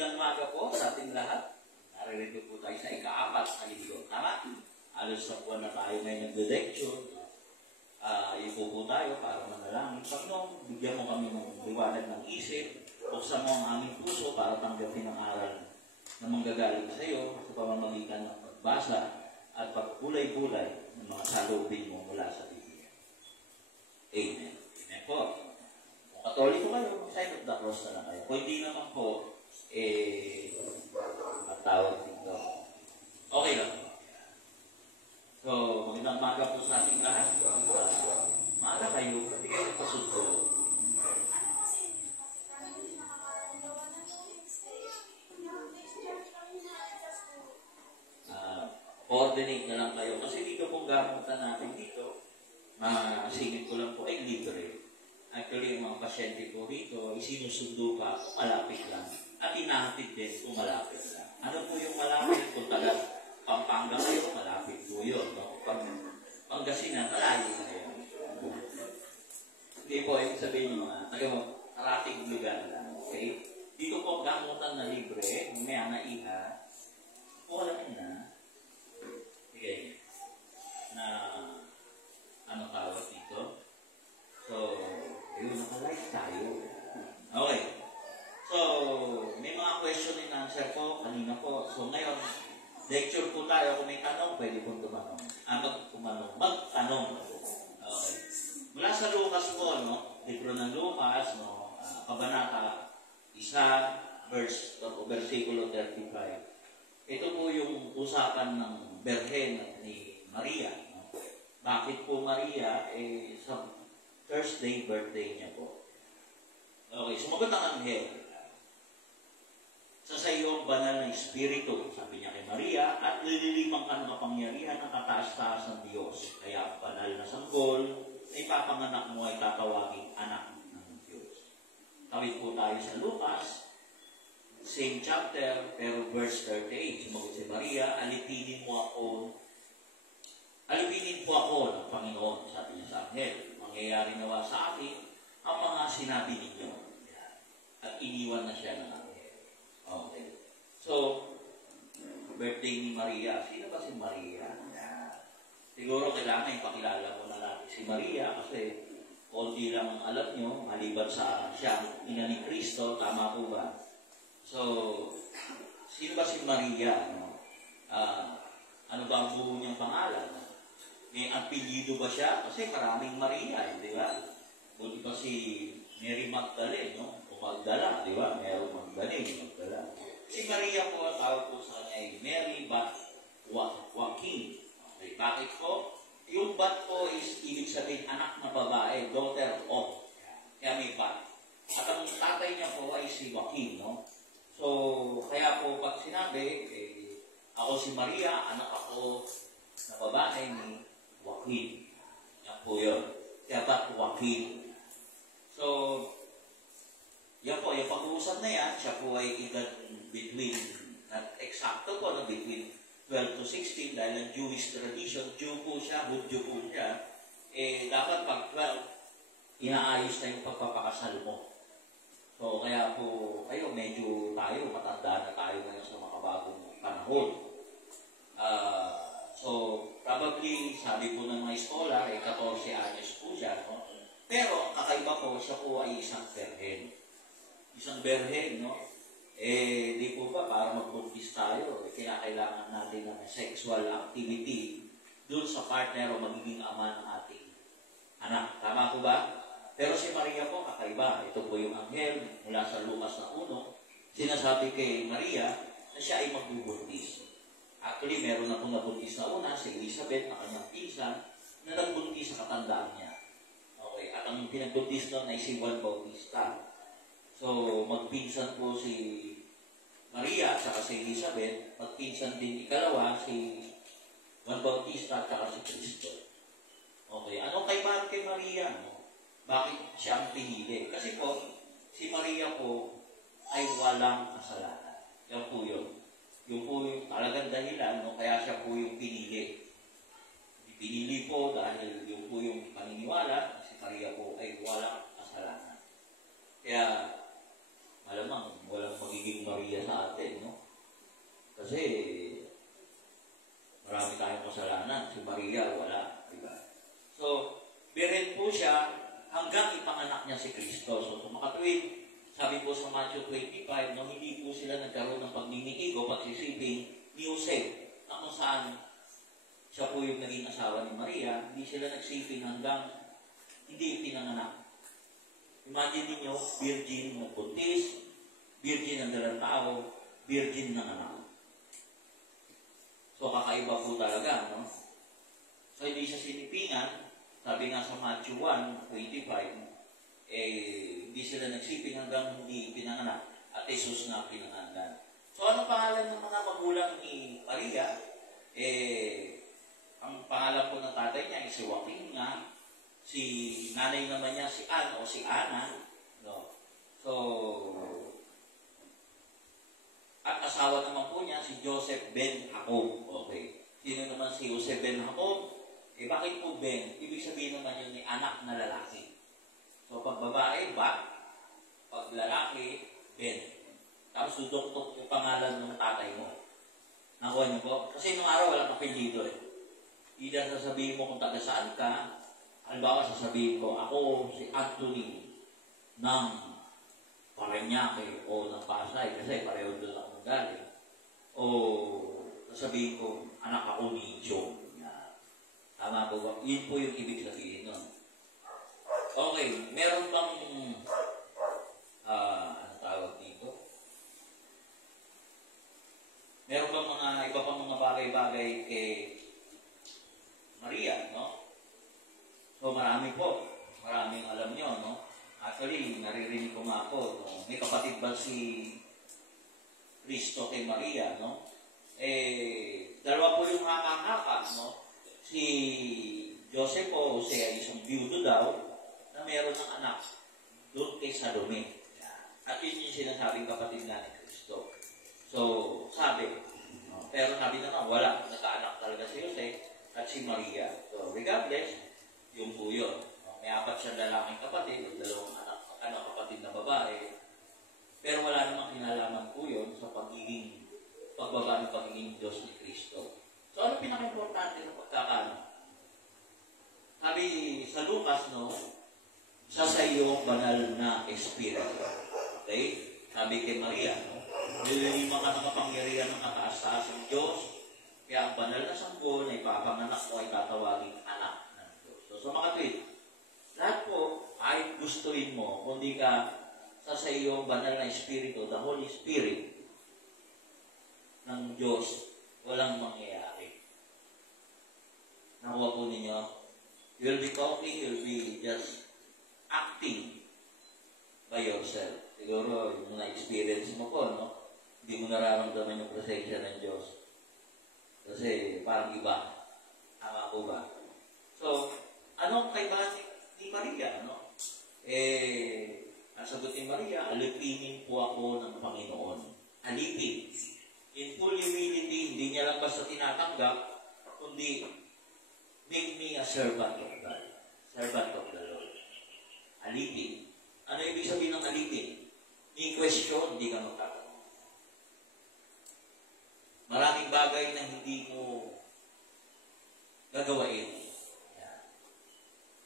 Magandang umaga po sa ating lahat. Naririnig po tayo sa ika-4 na linggo. Tama? Alos sa buwan na tayo ngayon nagde-lecture. Ipo po tayo para manalangin. Panginoon, bigyan mo kami ng liwanag ng isip. Buksan mo ang aming puso para tanggapin ang aral na manggagaling sa iyo sa pamamagitan ng pagbasa at pagkulay-kulay ng mga salubin mo mula sa Biblia. Amen. Amen po. Kung Katoliko kayo, sign of the cross na lang kayo. Kung hindi naman po, matawag dito. Okay lang. So, magandang umaga po sa ating lahat. Maaga kayo, hindi kayo nagpasundo. Coordinate na lang kayo. Kasi dito pong gamutan natin dito, singit ko lang po ay libre. Actually, yung mga pasyente po dito, isinusundo pa kung malapit lang. At inahatid din kung malapit lang. Ano po yung malapit? Kung taga Pampanga kayo, malapit po yun. No? Pangasinan, malayo na yun. Hindi po, yung sabihin nyo mga nakarating lugar lang. Okay? Dito po, gamutan na libre, may anaiha, wala na. Okay. Na, ano tawag dito? So, yun, nakalive tayo. Okay. So, may mga question and answer po kanina po. So, ngayon, lecture po tayo. Kung may tanong, pwede pong tumanong. Magtanong. Okay. Mula sa Lucas po, no? Libro ng Lucas, no? Kabanata 1, versikulo 35. Ito po yung usapan ng Berhen ni Maria. No? Bakit po Maria? Sa Thursday, birthday niya po. Okay, sumagot ang anghel. Sa iyo ang banal na espiritu, sabi niya kay Maria, at lililimang ka ng kapangyarihan ng kataas-taas ng Diyos. Kaya ang banal na sanggol, ay papanganak mo ay tatawaging anak ng Diyos. Tawid po tayo sa Lucas, same chapter, pero verse 38. Sumagot si Maria, alipinin po ako ng Panginoon, sabi niya sa anghel. Mangyayari nawa sa akin ang mga sinabi ninyo. At iniwan na siya ng anghel. Okay. So, birthday ni Maria. Sino ba si Maria? Siguro kailangan ipakilala mo na natin si Maria kasi konti lang ang alam nyo, maliban sa siya, ina ni Kristo, tama po ba? So, sino ba si Maria? No? Ano ba ang buo niyang pangalan? May apelyido ba siya? Kasi maraming Maria, di ba? O di ba si Mary Magdalene, no? O Magdala, di ba? Meron Magdalene, Magdala. Si Maria po, ang tawag po sa kanya ay Mary Bat Joaquin. Okay, bakit po? Yung Bat po is ibig sabihin anak na babae, daughter of. Kaya may Bat. At ang tatay niya po ay si Joaquin, no? So, kaya po pag sinabi, ako si Maria, anak ako na babae ni Joaquin. Yan po yun. Kaya Bat Joaquin. So, yan po, yung pag-uusap na yan, siya po ay edad between, not eksakto po, no, between 12 to 16, dahil ang Jewish tradition, Jew po siya, Hudyo po siya, dapat pag 12, inaayos na yung pagpapakasal mo. So, kaya po, medyo tayo, matanda na tayo ngayon sa makabagong panahon. So, probably, sabi po ng mga scholar, 14 anyos po siya, no? Pero, ang kakaiba po, siya po ay isang berhen. Isang berhen, no? Di po ba, para magbuntis tayo, kinakailangan natin ng sexual activity dun sa partner o magiging ama ng ating anak. Tama po ba? Pero si Maria po, kakaiba. Ito po yung anghel mula sa Lucas na 1. Sinasabi kay Maria na siya ay magbubuntis. Actually, meron na pong nabuntis na una, si Elizabeth, na kanyang pinsan, na nagbuntis sa katandaan niya. Okay, at ang pinagbuntis nun ay si Juan Bautista. So, magpinsan po si Maria at saka si Elizabeth, magpinsan din ikalawa si Juan Bautista at saka si Cristo. Okay, ano bakit kay Maria? No? Bakit siya ang pinili? Kasi po, si Maria po ay walang kasalanan. Yan po yun. Yung po yung talagang dahilan, no? Kaya siya po yung pinili. Pinili po dahil yung po yung paniniwala, si Maria po ay walang kasalanan. Kaya, malamang walang magiging magiging Maria sa atin, no? Kasi marami tayong kasalanan. Si Maria, wala. Diba? So, birin po siya hanggang ipanganak niya si Kristo. So, makatuwid, sabi po sa Matthew 25, no, hindi po sila nagkaroon ng pagniningig o pagsisiping ni Jose, na kung saan siya po yung naging asawa ni Maria, hindi sila nagsiping hanggang hindi pinanganak. Imagine niyo, virgin ng buntis, virgin ng dalang tao, virgin ng anak. So, kakaiba po talaga, no? So, hindi siya sinipingan. Sabi nga sa Matthew 1:25, hindi sila nagsiping hanggang hindi pinanganak. At Jesus nga pinangalan. So, ano pangalan ng mga magulang ni Maria? Ang pangalan po ng tatay niya ay si Joaquin nga. Si nanay naman niya, si Anne o si Ana. No? So, at asawa naman po niya, si Joseph ben Jacob. Okay. Sino naman si Joseph ben Jacob? Bakit po Ben? Ibig sabihin naman yun ni anak na lalaki. So, pag babae, ba? Pag lalaki, Ben. Tapos duduktok yung pangalan ng tatay mo. Nakuha niyo po? Kasi nung araw, walang apelyido eh. Either sasabihin mo kung taga saan ka, halimbawa sasabihin ko, ako si Anthony ng Parañaque o ng Pasay, kasi pareho doon ako galing. O sasabihin ko, anak ako ni Joe. Tama po ba? Yun po yung ibig sabihin nun. Okay, meron bang ano tawag dito? Meron bang mga iba pang mga bagay-bagay kay Maria, no? So marami po. Maraming alam nyo, no? Actually, naririnig ko nga po, no? May kapatid ba si Cristo kay Maria, no? Dalawa po yung haka-haka, no? Si Joseph o Jose ay isang byudo daw na meron ng anak doon kay Salome. At yun yung sinasabing kapatid na ni Cristo. So, sabi, no? Pero sabi naman, wala. Nagkaanak talaga si Jose at si Maria. So, regardless, yung po yun. May 4 siyang lalaking kapatid, 2 kapatid na babae. Pero wala namang kinalaman po yun sa pagbaba ng pagiging Diyos ni Cristo. So, ano pinaka-importante ng pagkakano? Sabi sa Lucas, no, sa iyo banal na espiritu. Okay? Sabi kay Maria, no, nililima ka ng kapangyarihan ng kataas-taas ng Diyos, kaya ang banal na sanggol na ipapanganak mo ay tatawagin anak ng Diyos. So, sa mga tweet, lahat po ay gustuin mo, kundi ka sa iyo banal na espiritu, the Holy Spirit ng Diyos, walang mangyayari. Nakuha po ninyo, you'll be talking, you'll be just acting by yourself. Siguro, yung na-experience mo po, no? Hindi mo nararamdaman yung presensya ng Diyos. Kasi parang iba. Tama po ba? So, ano kaibahan ni Maria, no? Ang sagot ni Maria, alipinin po ako ng Panginoon. Alipin. In full humility, hindi niya lang basta tinatanggap, kundi make me a servant of God. Servant of the Lord. Alipin. Ano ibig sabihin ng alipin? May question, hindi ka magtatanong. Maraming bagay na hindi mo gagawain. Yeah.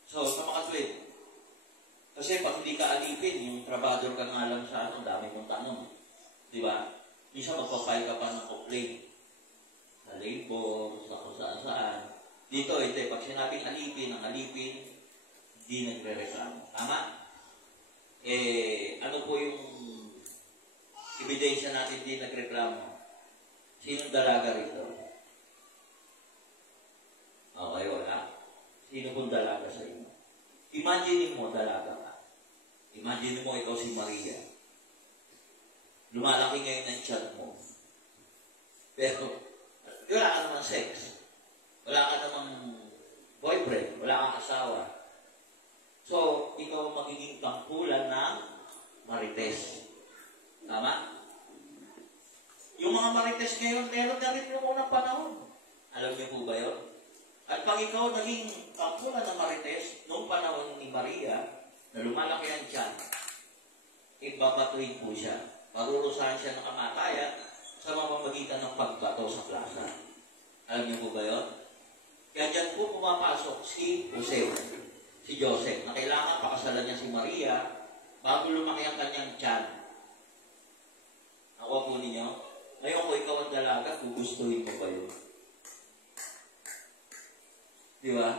So, sa mga tweet, kasi pag hindi ka alipin, yung trabador ka nga lang sa ano, dami mong tanong. Di ba? Minsan magpapay ka pa ng complaint. Sa labor, sa kung saan-saan. Dito, hindi. Pag sinabing alipin, ang alipin, hindi nagre-reklamo. Tama? Ano po yung ebidensya natin hindi nagreklamo? Sinong dalaga rito? Okay, wala. Sino pong dalaga sa inyo? Imagine mo, dalaga ka. Imagine mo, ikaw si Maria. Lumalaki ngayon ang chat mo. Pero, wala ka namang sex. Wala ka namang boyfriend. Wala kang asawa. So, ikaw magiging tangkulan ng marites. Tama? Yung mga marites ngayon, meron na rin yung unang panahon. Alam niyo po ba yun? At pag ikaw naging tangkulan ng marites, noong panahon ni Maria, na lumalaki ang tiyan, ibabatuin po siya. Parurusahan siya ng kamatayan sa mamamagitan ng pagbato sa plaza. Alam niyo po ba yun? Kaya dyan po pumapasok si Joseph, na kailangan pakasalan niya si Maria bago lumaki ang kanyang tiyan. Ako po ninyo, ngayon ko ikaw ang dalaga, gugustuhin mo ba yun? Di ba?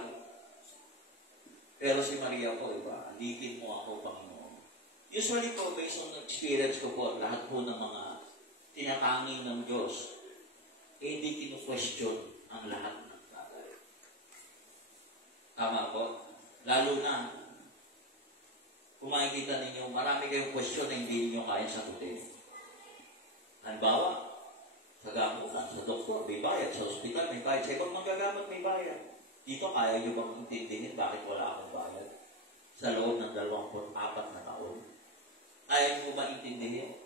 Pero si Maria po, iba, alipin mo ako, Panginoon. Usually po, based on experience ko po, lahat po ng mga tinatanging ng Diyos, hindi kinu-question ang lahat ng bagay. Tama po? Lalo na, kung makikita ninyo, marami kayong question na hindi ninyo kaya sagutin. Halimbawa, sa gamutan, sa doktor, may bayad. Sa ospital, may bayad. Sa ibang magagamot, may bayad. Dito, kaya nyo bang intindihin bakit wala akong bayad? Sa loob ng 24 na taon. Kaya nyo ba intindihin?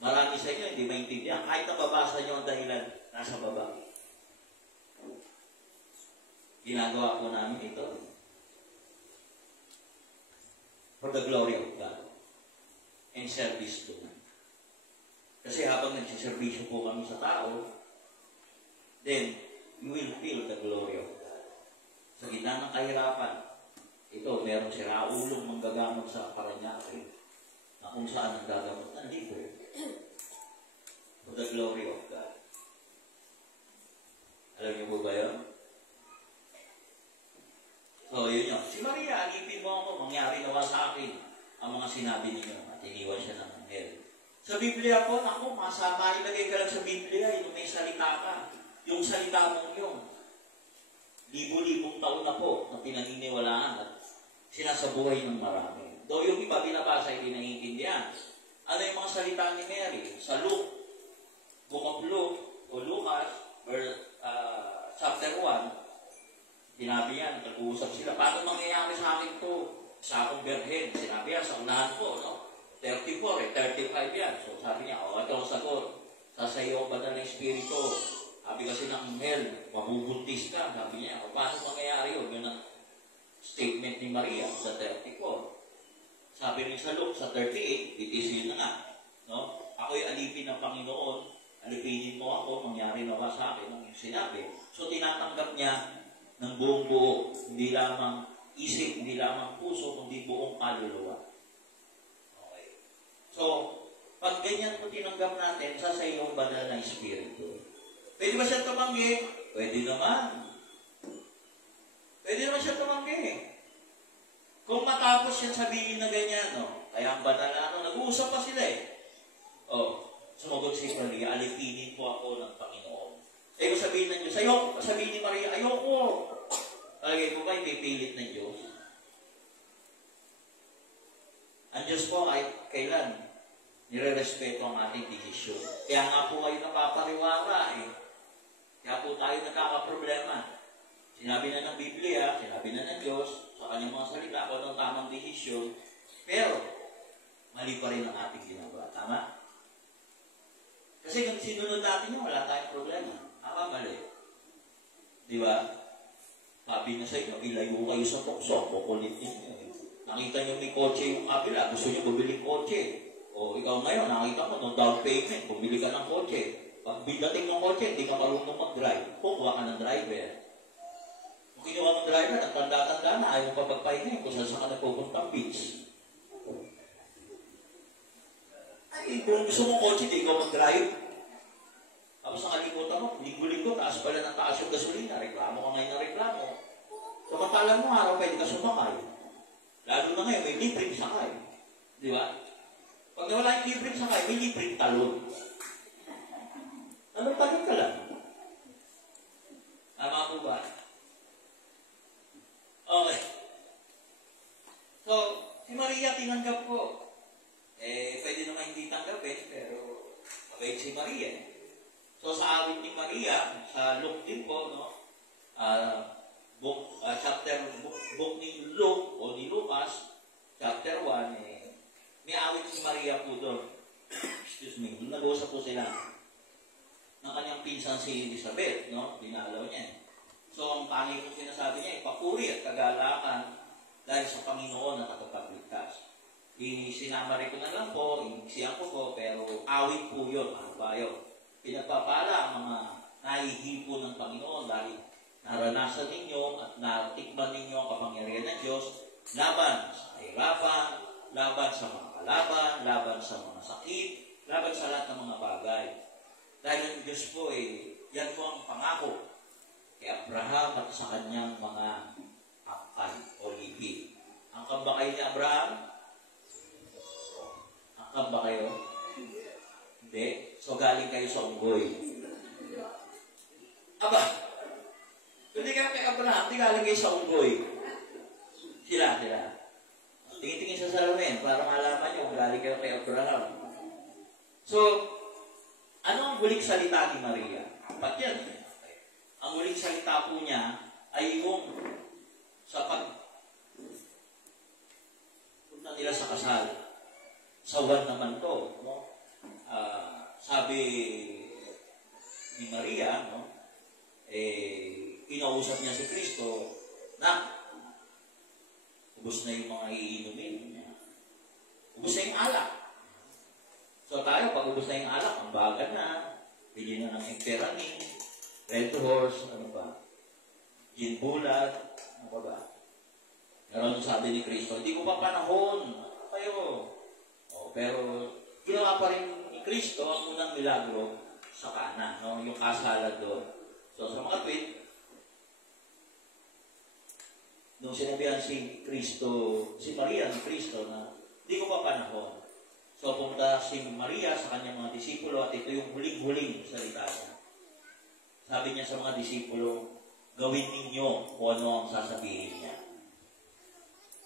Marami sa inyo, hindi maintindihan. Kahit nababasa nyo ang dahilan, nasa baba. Ginagawa po namin ito for the glory of God and service to God. Kasi habang nagsiservisyo po kami sa tao, then you will feel the glory of God. Sa gitna ng kahirapan, ito, meron si Raulong manggagamot sa Paranaque na kung saan ang gagamot ng libre. For the glory of God. Alam niyo po ba yun? So, yun yun. Si Maria, alipin mo ako, mangyari nawa sa akin ang mga sinabi ninyo at iniwan siya ng anghel. Sa Biblia po, ako, masama ilagay ka lang sa Biblia, yung may salita ka. Yung salita mong yun. Libo-libong taon na po na pinaniniwalaan at sinasabuhay ng marami. Though yung iba binabasa, hindi naiintindihan. Ano yung mga salita ni Mary? Sa Luke, Book of Luke, o Lucas, chapter 1, sinabi yan, nag-uusap sila, paano mangyayari sa akin to? Sa akong berhen, sinabi yan, sa unahan ko, no? 34 35 yan. So sabi niya, ito ang sagot. Sa iyo ang banal na Espiritu. Sabi kasi ng anghel, mabubuntis ka. Sabi niya, paano mangyayari yun? Yun ang statement ni Maria sa 34. Sabi niya sa Luke, sa 38, itisin na nga. No? Ako'y alipin ng Panginoon, alipinin mo ako, mangyari na ba sa akin ang sinabi. So tinatanggap niya ng buong buo, hindi lamang isip, hindi lamang puso, kundi buong kaluluwa. Okay. So, pag ganyan po tinanggap natin, sa iyo ang banal na Espiritu. Pwede ba siya tumanggi? Pwede naman. Pwede naman siya tumanggi. Kung matapos yan sabihin na ganyan, no? Kaya ang banal na nag-uusap pa sila eh. Sumagot si Maria, alipinin po ako ng Panginoon. Sa'yo sabihin ng Diyos, sabihin ni Maria, ayoko. Talagay ko ba, ipipilit ng Diyos? Ang Diyos po ay kailan nire-respeto ang ating desisyon. Kaya nga po kayo napapariwara eh. Kaya po tayo nagkakaproblema. Sinabi na ng Biblia, sinabi na ng Diyos, sa kanyang mga salita, kung anong tamang desisyon, pero mali pa rin ang ating ginagawa. Tama? Kasi kung sinunod natin yun, wala tayong problema. Tama, mali. Di ba? Sabi na sa inyo, ilayo kayo sa tukso, kukulit ninyo. Nakita nyo may kotse yung kabila, gusto nyo bumili kotse. O ikaw ngayon, nakita mo, nung down payment, bumili ka ng kotse. Pag bidating ng kotse, hindi ka marunong mag-drive. Kukuha ka ng driver. Kung kinuha ng driver, nagtanda-tanda na, ayaw pa magpahinga kung saan ka nagpupuntang beach. Ay, kung gusto mong kotse, hindi ikaw mag-drive. Tapos nakalimutan mo, linggo-linggo, taas pala ng taas yung gasolina, reklamo ka ngayon na reklamo. Samantalang mo, araw pwede ka sumakay. Lalo na ngayon, may libreng sakay. Di ba? Pag nawala yung libreng sakay, may libreng talon. Anong talon ka lang? Tama po ba? Okay. So, si Maria tinanggap ko. Pwede naman hindi tanggapin, pero mabait si Maria. So, sa awit ni Maria, sa Luke din po, no? Book ni Luke, o ni Lucas, chapter 1, may awit si Maria po doon. Excuse me. Nag-uusap po sila ng kanyang pinsan si Elizabeth, no? Dinalaw niya. So, ang tangi po sinasabi niya, ipapuri at kagalakan dahil sa Panginoon na katapagligtas. Sinama rin ko na lang po, inisiyan ko po, pero awit po yun, mga bayo. Pinagpapala ang mga nahihipo ng Panginoon dahil naranasan ninyo at natikman ninyo ang kapangyarihan ng Diyos laban sa kahirapan, laban sa mga kalaban, laban sa mga sakit, laban sa lahat ng mga bagay. Dahil ang Diyos po yan po ang pangako kay Abraham at sa kanyang mga angkan o lipi. Angkan ba kayo ni Abraham? Angkan ba kayo? Hindi. So galing kayo sa unggoy. Aba, hindi kayo kay Abraham, di galing kayo sa unggoy. Sila. Tingin-tingin sa salamin para malaman nyo kung galing kayo kay Abraham. So, ano ang huling salita ni Maria? Apat yan. Ang huling salita po niya ay yung sa punta nila sa kasal. Sawan naman to. No? Sabi ni Maria, no? Kinausap niya si Kristo na ubos na yung mga iinumin niya. Ubos na yung alak. So tayo, pag ubos na yung alak, ang baga na, bili na ng Emperani, Red Horse, ano ba? Gin Bulat, ano ba ba? Naroon sabi ni Kristo, hindi ko pa panahon. Kayo. Pero ginawa pa rin ni Kristo ang unang milagro sa Kana, no? Yung kasalan doon. So sa mga tweet, nung sinabihan si Maria ni Kristo na hindi ko pa panahon. So pumunta si Maria sa kanyang mga disipulo at ito yung huling-huling salita niya. Sabi niya sa mga disipulo, gawin ninyo kung ano ang sasabihin niya.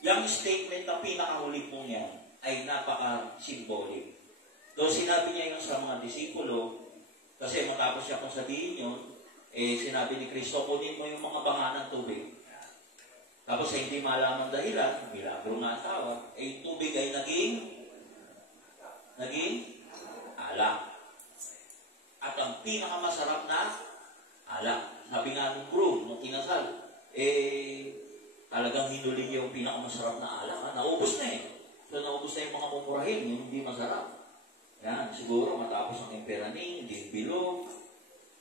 Yung statement na pinakahuli po niya ay napaka-symbolic. Doon sinabi niya yun sa mga disipulo, kasi matapos siya kung sabihin yun, sinabi ni Kristo, kunin mo yung mga banga ng tubig. Tapos hindi malaman dahilan, milagro nga ang tawag, yung tubig ay naging alak. At ang pinakamasarap na alak. Sabi nga ng groom, nung kinasal, talagang hinuli niya yung pinakamasarap na alak. Naubos na So naubos na yung mga mumurahin, yung hindi masarap. Yan, siguro matapos ang Emperani, Gin Bilog,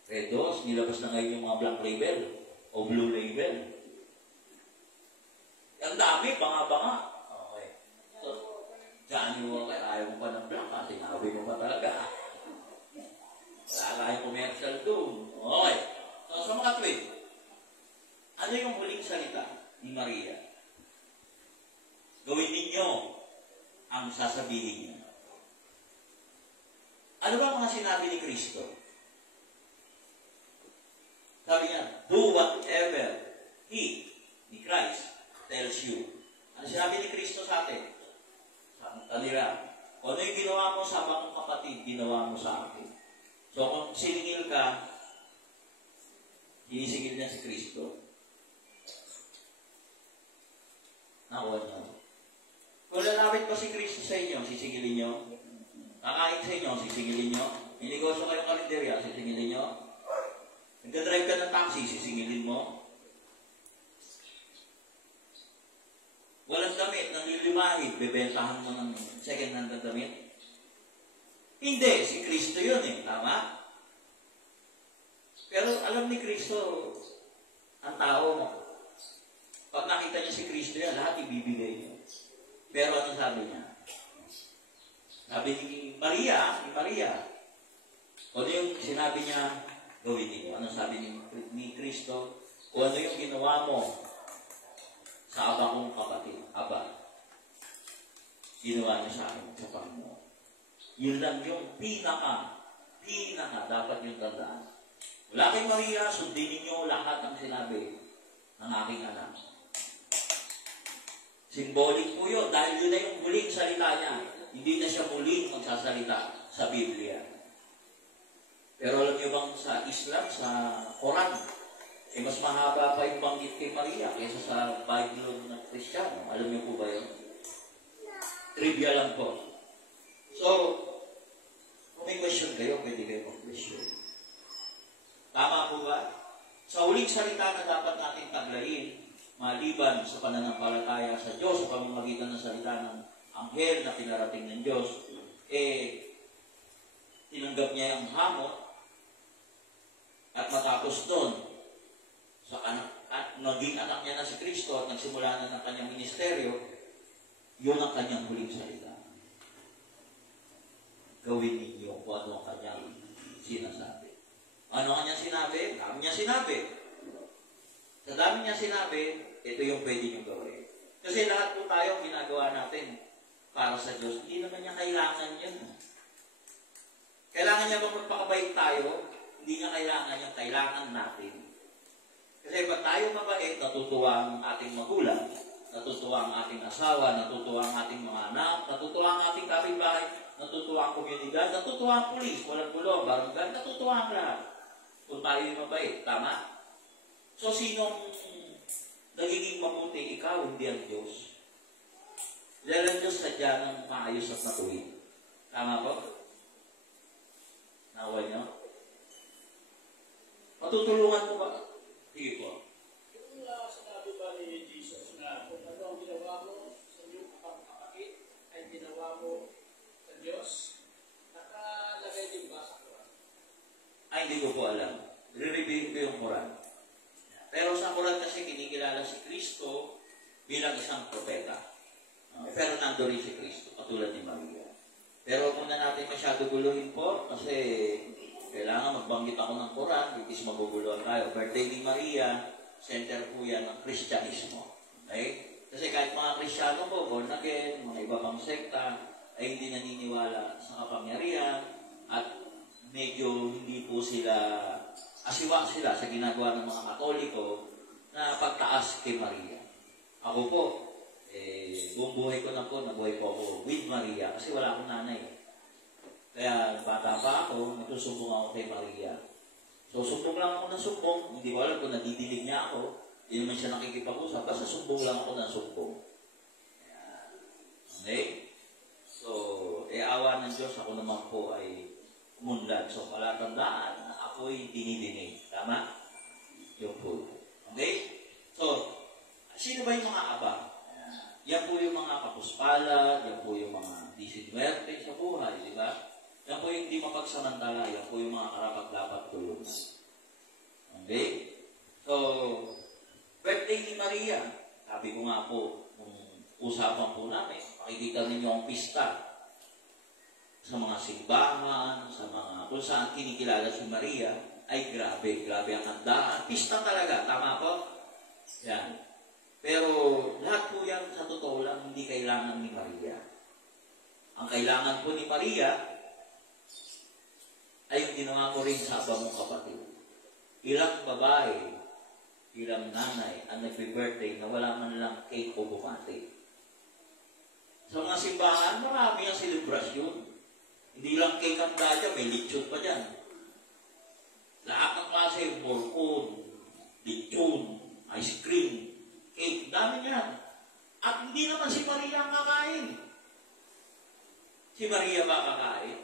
Red Horse, nilabas na ngayon yung mga black label o blue label. Ang dami, banga-banga. Okay. So, dyan yung ayaw mo pa ng black, sinabi mo pa talaga. Wala kayong commercial doon. Okay. So, sa mga tweet, ano yung huling salita ni Maria? Gawin ninyo ang sasabihin niyo. Ano ba mga sinabi ni Kristo? Sabi niya, do whatever He, ni Christ, tells you. Ano sinabi ni Kristo sa atin? Sa kanila, kung ano yung ginawa mo sa mga kapatid, ginawa mo sa akin. So kung siningil ka, sinisingil niya si Kristo. Nakuha niyo. Kung lalapit pa si Kristo sa inyo, sisingilin niyo. Kakain sa inyo, sisingilin niyo. Inegosyo kayong karinderya, sisingilin niyo. Nagdadrive ka ng taxi, sisingilin mo. Walang damit, nanglilimahid, bebentahan mo ng second-hand na damit. Hindi, si Kristo yun tama? Pero alam ni Kristo, ang tao mo, pag nakita niya si Kristo yan, lahat ibibigay niya. Pero ano sabi niya? Sabi ni Maria, kung ano yung sinabi niya, gawin niyo. Ano sabi ni Kristo? Kung ano yung ginawa mo sa aba kong kapatid, ginawa niya sa akin sa Panginoon. Yun lang yung pinaka dapat yung tandaan. Wala kay Maria, sundin ninyo lahat ang sinabi ng aking anak. Symbolic po yun, dahil yun na yung huling salita niya. Hindi na siya muling magsasalita sa Biblia. Pero alam niyo bang sa Islam, sa Quran, mas mahaba pa yung banggit kay Maria kaysa sa Bible ng Kristiyano. Alam niyo po ba yun? Trivia lang po. So, kung may question kayo, pwede kayo mag-question. Tama po ba? Sa huling salita na dapat natin taglayin, maliban sa pananampalataya sa Diyos sa pamamagitan ng salita ng anghel na pinarating ng Diyos, tinanggap niya yung hamon at matapos doon, at naging anak niya na si Kristo at nagsimula na ng kanyang ministeryo, yun ang kanyang huling salita. Gawin ninyo kung ano ang kanyang sinasabi. Ano ang kanyang sinabi? Dami niya sinabi. Sa dami niya sinabi, ito yung pwede niyong gawin. Kasi lahat po tayo ginagawa natin para sa Diyos. Hindi naman niya kailangan yun. Kailangan niya bang magpakabait tayo? Hindi niya kailangan yung kailangan natin. Kasi pag tayo mabait, natutuwa ang ating magulang, natutuwa ang ating asawa, natutuwa ang ating mga anak, natutuwa ang ating kapitbahay, natutuwa ang komunidad, natutuwa ang pulis, walang gulo, barangay, natutuwa ang lahat. Kung tayo yung mabait, tama? So, sinong nagiging mabuti? Ikaw, hindi ang Diyos. Dahil ang Diyos sadya ng maayos at matuwid. Tama po? Nawa niyo? Matutulungan mo ba? Sige po. Yung sinabi ba ni Jesus na kung ano ang ginawa mo sa iyong kapatid ay ginawa mo sa Diyos, nakalagay din ba sa Quran? Ay, hindi ko po alam. Re-review ko yung Quran. Pero sa Quran kasi kinikilala si Kristo bilang isang propeta. Pero nando rin si Kristo, katulad ni Maria. Pero muna natin masyado guluhin po kasi kailangan magbanggit ako ng Quran, because maguguluhan tayo. Birthday ni Maria, center po yan ng Kristyanismo. Okay? Kasi kahit mga Kristyano po, born again, mga iba pang sekta, ay hindi naniniwala sa kapangyarihan at medyo hindi po sila, asiwa sila sa ginagawa ng mga Katoliko na pagtaas kay Maria. Ako po, buong buhay ko na po, nabuhay po ako with Maria kasi wala akong nanay. Kaya bata pa ako, nagsusumbong ako kay Maria. So, sumbong lang ako ng sumbong. Hindi ko alam kung nadidilig niya ako. Hindi naman siya nakikipag-usap. Basta sumbong lang ako ng sumbong. Okay? So, awa ng Diyos, ako naman po ay umunlad. So, palatandaan na ako'y dinidinig. Tama? Yung po. Okay? So, sino ba yung mga abang? Yan po yung mga kapuspala, yan po yung mga disinwerte sa buhay, di ba? Yan po yung hindi mapagsamantala, yan po yung mga karapat-dapat tulungan. Okay? So, birthday ni Maria, sabi ko nga po, kung usapan po namin, makikita ninyo ang pista sa mga simbahan, sa mga kung saan kinikilala si Maria, ay grabe ang handaan. Pista talaga, tama po? Yan. Pero lahat po yan sa totoo lang hindi kailangan ni Maria. Ang kailangan po ni Maria ay yung ginawa ko rin sa iba mong kapatid. Ilang babae, ilang nanay ang nagbe-birthday na wala man lang cake o bumati. Sa mga simbahan, marami ang selebrasyon. Hindi lang cake ang daya, may lechon pa dyan. Lahat ng klase, morcon, lechon, ice cream, cake, dami niyan. At hindi naman si Maria ang kakain. Si Maria ba kakain?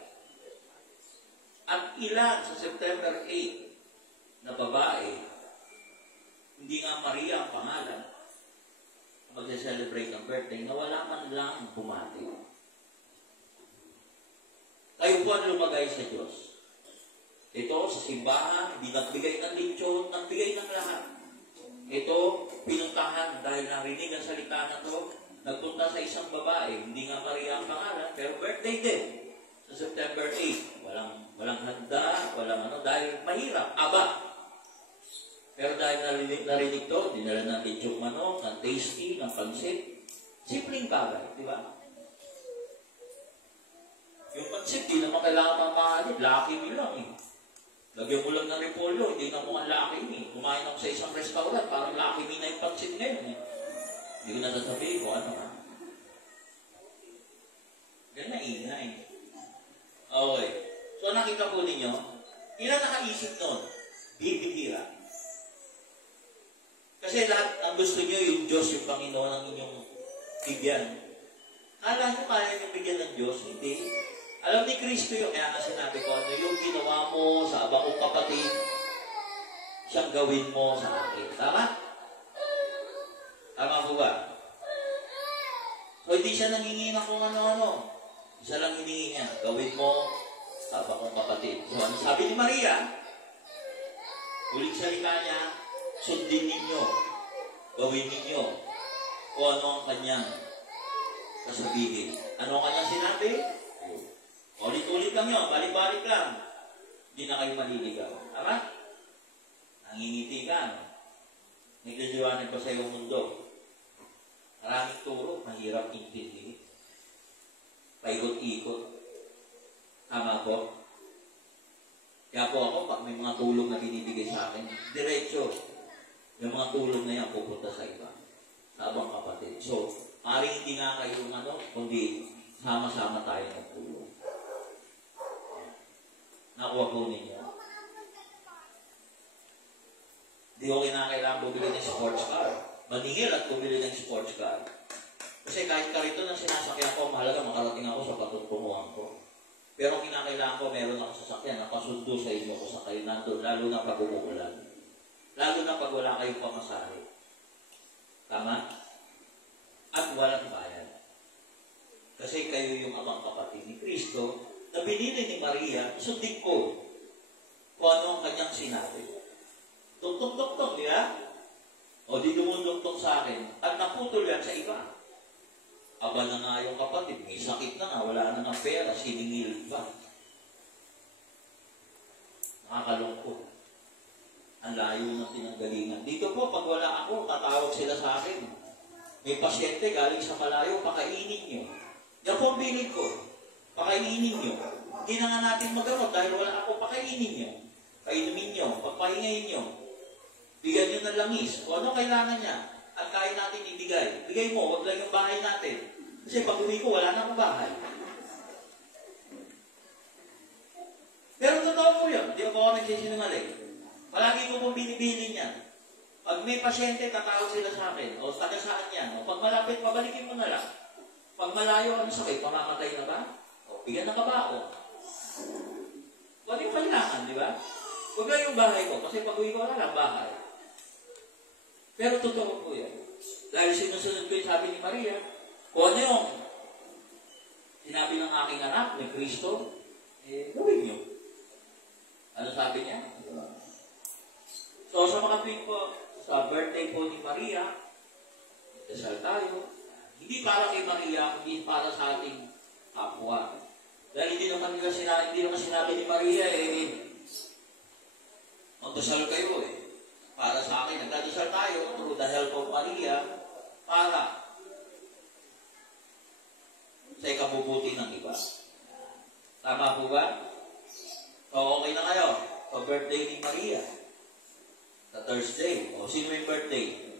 At ilan sa September 8 na babae, hindi nga Maria ang pangalan, mag-celebrate ng birthday, na wala man lang bumati. Kayo po ang lumagay sa Diyos. Ito, sa simbahan, hindi nagbigay ng lechon, nagbigay ng lahat. Ito, pinuntahan dahil narinig ang salita na ito, nagpunta sa isang babae, hindi nga Maria ang pangalan, pero birthday din. Sa September 8, walang handa, dahil mahirap, aba. Pero dahil narinig to, dinala ng lechong manok, ng tasty, ng pansit, simpleng bagay, di ba? Yung pansit, di naman kailangan mamahalin, laki mo lang eh. Lagyan mo lang ng repolyo, hindi na mukhang laki ni. Kumain ako sa isang restaurant, parang laki ni na yung pansit ngayon eh. Hindi ko nasasabihin ko, ano ha? Ganyan na ingay. Okay. So nakita po ninyo, ilan nakaisip nun? Bibihira. Kasi lahat ang gusto nyo, yung Diyos, yung Panginoon ang inyong bigyan. Kala nyo kaya nyo bigyan ng Diyos? Hindi. Alam ni Kristo yung, kaya nga sinabi ko, ano yung ginawa mo sa iba kong kapatid, siyang gawin mo sa akin. Tama? Tama po ba? So, hindi siya nangingi ng kung ano-ano. Isa lang hiningi niya, gawin mo tama kong kapatid. So, ano sabi ni Maria? Ulit salita niya, sundin ninyo, gawin ninyo, kung ano ang kanyang sasabihin. Ano ang kanyang sinabi? Ulit-ulit lang yun, balik-balik lang. Hindi na kayo maliligaw. Tama? Nangingiti ka, no? Nagdadiwanan pa sa iyong mundo. Maraming turo, mahirap intindihin. Paikot-ikot. Tama po? Kaya po ako, pag may mga tulong na binibigay sa akin, diretso. Yung mga tulong na yan pupunta sa iba. Sa abang kapatid. So, maaaring hindi nga kayo kundi sama-sama tayo ng tulong. Nakuha po ninyo. Hindi ko kinakailangan bumili ng sports car. Maningil at bumili ng sports car. Kasi kahit karito na sinasakyan ko, mahalaga makarating ako sa patutunguhan ko. Pero kinakailangan ko, meron ako sasakyan na pasundo sa inyo kung sa kayo nandun, lalo na pag umuulan. Lalo na pag wala kayong pamasahe. Tama? At walang bayan. Kasi kayo yung amang kapatid ni Kristo na pinili ni Maria, sundin ko kung ano ang kanyang sinabi. Tuk-tuk-tuk-tuk, di ba? O di dumunduktok sa akin at naputol yan sa iba. Aba na nga yung kapatid, may sakit na nga, wala na ng pera, siningil ba? Nakakalungkot. Ang layo ng tinanggalingan. Dito po, pag wala ako, tatawag sila sa akin. May pasyente galing sa malayo, pakainin nyo. Yan po ang bilid ko. Pakainin nyo. Hindi na nga natin magamot dahil wala ako, pakainin nyo. Kainumin nyo, pagpahingayin nyo. Bigyan nyo ng langis. O ano kailangan niya? At kaya natin ibigay. Bigay mo, wag lang yung bahay natin. Kasi pag uwi ko, wala na akong bahay. Pero totoo po yun. Hindi ako nagsisinungaling. Palagi ko po binibili niyan. Pag may pasyente, tatawag sila sa akin. O taga saan yan. O pag malapit, pabalikin mo na lang. Pag malayo, ano sakit? Mamamatay na ba? O bigyan na ka ba? O ano yung kailangan, di ba? Huwag lang yung bahay ko. Kasi pag uwi ko, wala lang bahay. Pero totoo po yan. Dahil sinusunod ko yung sabi ni Maria, kung ano yung sinabi ng aking anak, ni Kristo, gawin nyo. Ano sabi niya? So, sa mga tweet po, sa birthday po ni Maria, dasal tayo. Hindi para kay Maria, hindi para sa ating kapwa. Dahil hindi naman sinabi ni Maria, magdasal kayo para sa akin. Nagdadasal tayo through the help of Maria para sa ikabubuti ng iba. Tama po ba? So, okay na kayo. So, birthday ni Maria. Sa Thursday. O, sino may birthday?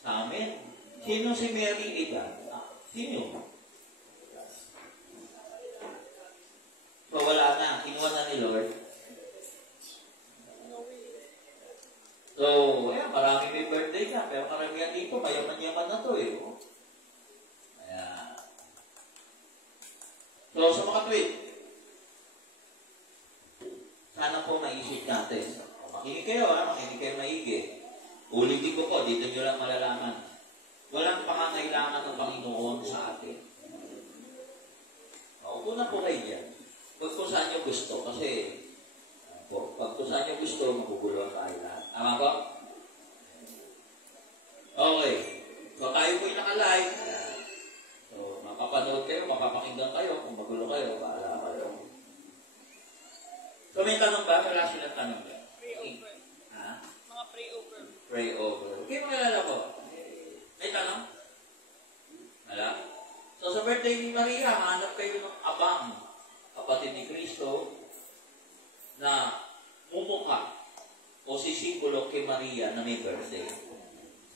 Sa amin. Sino si Mary Ida? Sino? So, wala na. Kinuha na ni Lord. So, ayan, marami may birthday ka. Pero karamihan dito, mayaman-yaman na to Oh. Ayan. So, sa mga tweet, sana po maisip natin. Makinig kayo, makinig kayo maigi. Ulitin ko po, dito nyo lang malalaman. Walang pangangailangan ng Panginoon sa atin. Maupo na po kayo dyan. Huwag kung saan nyo gusto, kasi pag kung saan nyo gusto, magugulo tayo lahat. Tama ba? Okay. So, tayo po'y naka-live. So, mapapanood kayo, mapapakinggan kayo. Kung magulo kayo, bahala kayo. So, may tanong ba? Wala silang tanong ba? Pray over. Ha? Mga pray over. Pray over. Okay, makilala ko. May tanong? Wala? So, sa birthday ni Maria, hanap kayo ng abang kapatid ni Kristo na mumukha o sisimbolo kay Maria na may birthday.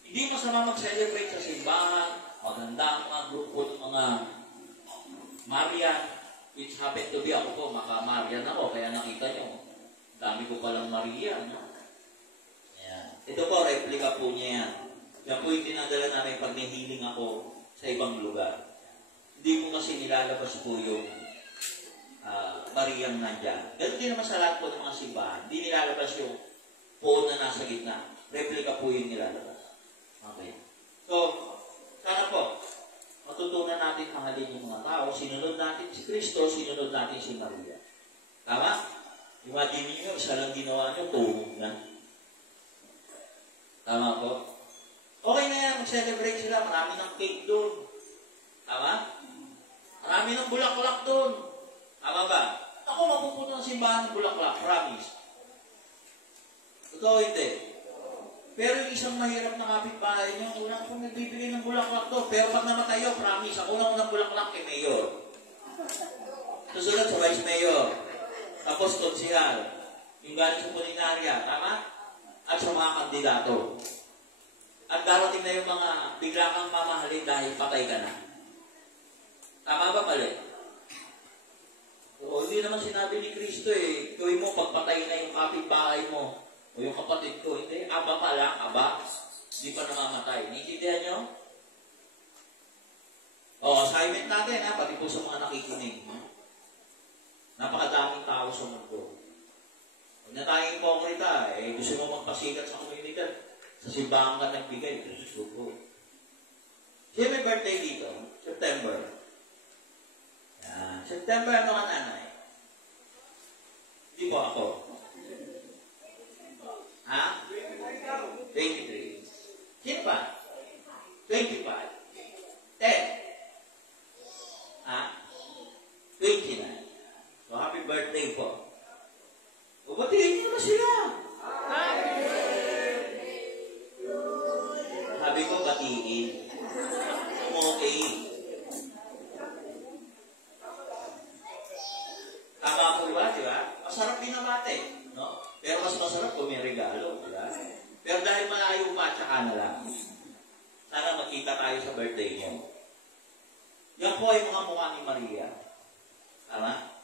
Hindi masama mag-celebrate sa simbahan, maganda ang mga grupo ng mga Marian, which happen to be ako po, maka-Marian ako, kaya nakita nyo, dami ko palang Maria, no? Ayan. Ito po, replica po niya yan. Yan po yung dinadala namin pag nihiling ako sa ibang lugar. Hindi ko kasi nilalabas po yung Mariang nandyan. Ganun din naman sa lahat po ng mga simbahan. Hindi nilalabas yung phone na nasa gitna. Replica po yung nilalabas. Okay. So, sana po, pagtutunan natin mahalin yung mga tao, sinunod natin si Kristo, sinunod natin si Maria. Tama? Imagine niyo, isa lang ginawa niyo, tuhog na. Tama po? Okay na yan, mag-celebrate sila, marami ng cake doon. Tama? Marami ng bulaklak doon. Tama ba? Ako mapupunta ng simbahan ng bulaklak, promise. Totoo hindi. Pero yung isang mahirap na kapitbahay niyo, wala akong nagbibigay ng bulaklak to. Pero pag namatay yun, promise, ako lang ng bulaklak kay Mayor. Susunod sa Vice Mayor. Tapos konsihal. Yung galing sa kulinarya, tama? At sa mga kandidato. At darating na yung mga bigla kang mamahalin dahil patay ka na. Tama ba mali? O, hindi naman sinabi ni Kristo eh. Gawin mo pagpatay na yung kapitbahay mo. O yung kapatid ko, hindi. Aba pa lang, aba. Hindi pa namamatay. Naintindihan nyo? O, assignment natin ha, pati po sa mga nakikinig. Napakadaming tao sa mundo. Huwag na tayong hipokrita. Eh, gusto mo magpasikat sa komunidad. Sa simbahan ka nagbigay. Gusto ko. Siya may birthday dito. September. Yan. September, ano ka nanay? Hindi po ako. Ha? 23. Sino ba? 25. 10. Ha? 29. So, happy birthday po. O, batiin niyo na sila. Sabi ko, batiin. Okay. Tama po ba, di ba? Masarap din na mate, no? Pero mas masarap kung may regalo, di ba? Pero dahil malayo pa, tsaka na lang. Sana makita tayo sa birthday niyo. Yan po ay mga mukha ni Maria. Tama?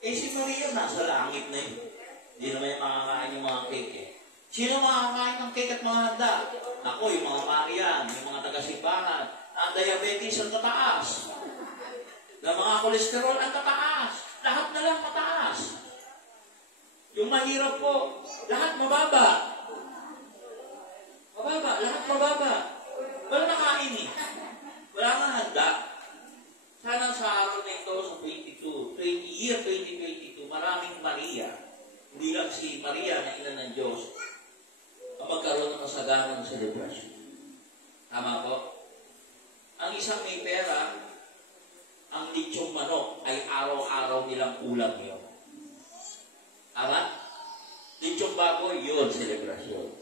Eh si Maria nasa langit na yun. Hindi naman yung makakain yung mga cake eh. Sino makakain ng cake at mga handa? Ako, yung mga Marian, yung mga taga-simbahan. Ang diabetes ang tataas. Na mga kolesterol ang tataas. Lahat na lang mataas. Yung mahirap po, lahat mababa. Mababa, lahat mababa. Wala nakain eh. Wala nga handa. Sana sa araw na ito, sa year 2022, maraming Maria. Hindi lang si Maria na ina ng Diyos ang magkaroon ng kasaganang celebration. Tama po? Ang isang may pera, ang litsong manok ay araw-araw nilang ulam yun. Tama? Litsong baboy, yun, celebration.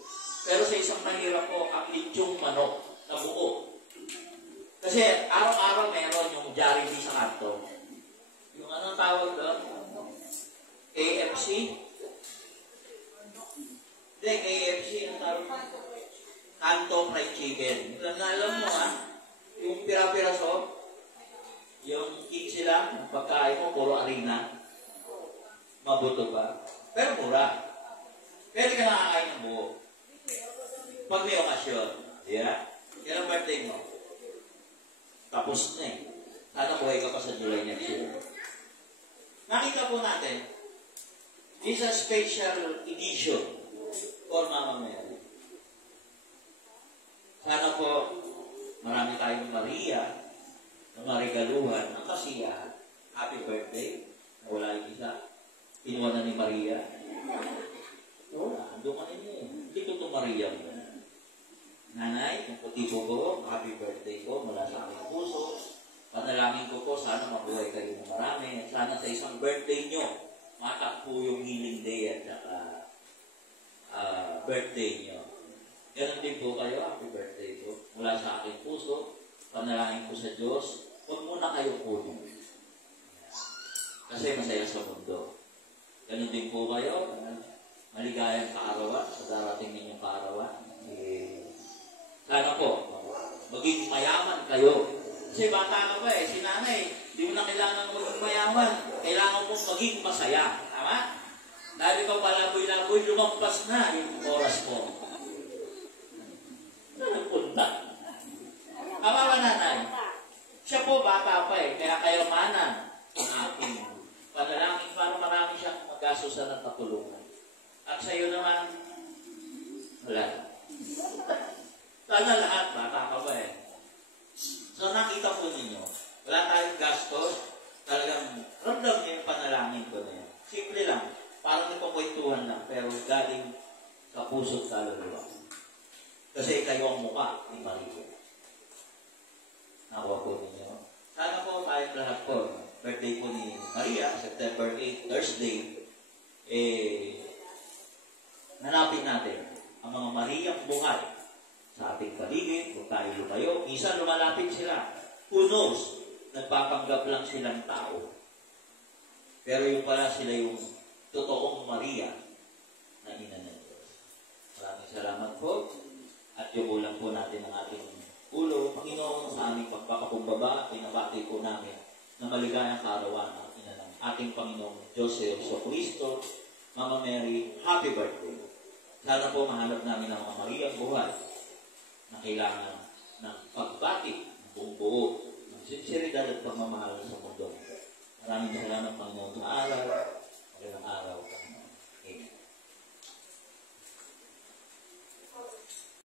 Pero sa isang mahirap po, ang litsong manok na buo. Kasi araw-araw meron yung Jollibee sa kanto. Yung anong tawag doon? KFC? Hindi, KFC yung tawag. Kanto fried chicken. Alam mo ha? Yung pira-piraso, yung cake sila, yung pagkain mo, puro harina. Mabuto ba? Pero mura. Pwede ka nakakain ng buo. Pag may okasyon. Yeah? Kailang birthday mo? Tapos na eh. Sana buhay ka pa sa July next year. Nakita po natin, this is a special edition for Mama Mary. Sana po, marami tayong Maria na marigaluhan ng kasiyahan. Happy birthday. Wala yung isa. Kinuha na ni Maria. Wala. Ando ka nila eh. Hindi ko ito Maria mo. Nanay, kung puti ko, happy birthday ko mula sa aking puso. Panalangin ko po, sana mabuhay kayo ng marami. Sana sa isang birthday nyo, matakpo yung healing day at saka birthday nyo. Ganun din po kayo, happy birthday ko. Mula sa aking puso, panalangin ko sa Diyos, huwag muna kayo puno. Kasi masaya sa mundo. Ganun din po kayo, maligayang kaarawan sa darating ninyong kaarawan. Sana po, maging mayaman kayo. Kasi bata ka pa eh, si nanay, di mo na kailangan maging mayaman. Kailangan mo maging masaya. Tama? Dahil ikaw palaboy-laboy, lumampas na yung oras mo. Nagpunta. Tama ba nanay? Siya po bata pa eh, kaya kayamanan ang aking panalangin para marami siyang magkasusan at katulungan. At sa iyo naman, wala. Sana lahat, bata ka ba eh. So nakita po ninyo, wala tayong gastos, talagang ramdam niyo yung panalangin ko na yan. Simple lang, parang ito kwentuhan lang, pero galing sa puso't kaluluwa. Kasi kayo ang mukha ni Maria. Nakuha po ninyo. Sana po tayong lahat po, birthday po ni Maria, September 8, Thursday, hanapin natin ang mga Mariang buhay sa ating paligid, kung tayo lumayo. Minsan lumalapit sila. Who knows? Nagpapanggap lang silang tao. Pero yung pala sila yung totoong Maria na ina ng Diyos. Maraming salamat po. At yung ulang po natin ang ating ulo. Panginoon, sa aming pagpakapumbaba, pinabati po namin na maligayang kaarawan ang ina ng ating Panginoong Diyos sa Kristo. Mama Mary, happy birthday. Sana po mahanap namin ang mga Mariang buhay na kailangan ng pagbati, ng buong buo, ng sinseridad at pagmamahal sa mundo. Maraming salamat, Panginoon, sa